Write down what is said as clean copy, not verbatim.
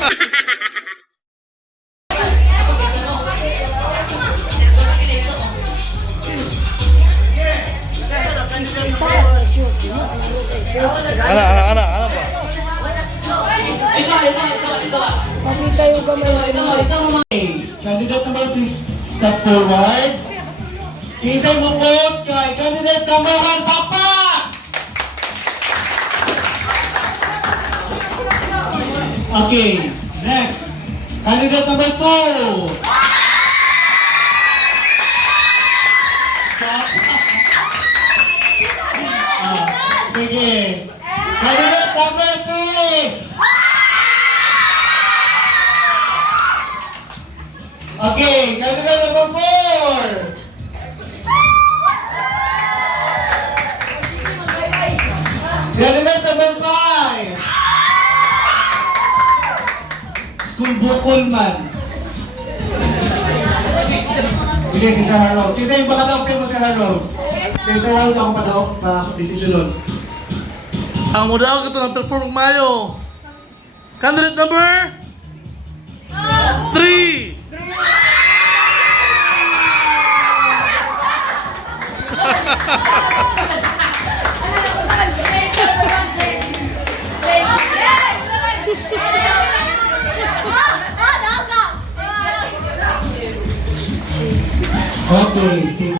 Ano ba? Pakita yung kamay mo. Candidate number, please step forward. Isay mo po kay candidate number 1, Papa! Okay, next. Candidate number 2. Sige. Candidate number 3. Okay, candidate number 4. Candidate number 5. School bukol man. Sige, si Sir Harold. Kasi yung baka daw mo si Harold. Si Sir Harold ako pa daw pa-decision nun. Ang mudaw ito ng perform mayo. Candidate number 3. Okay, sige.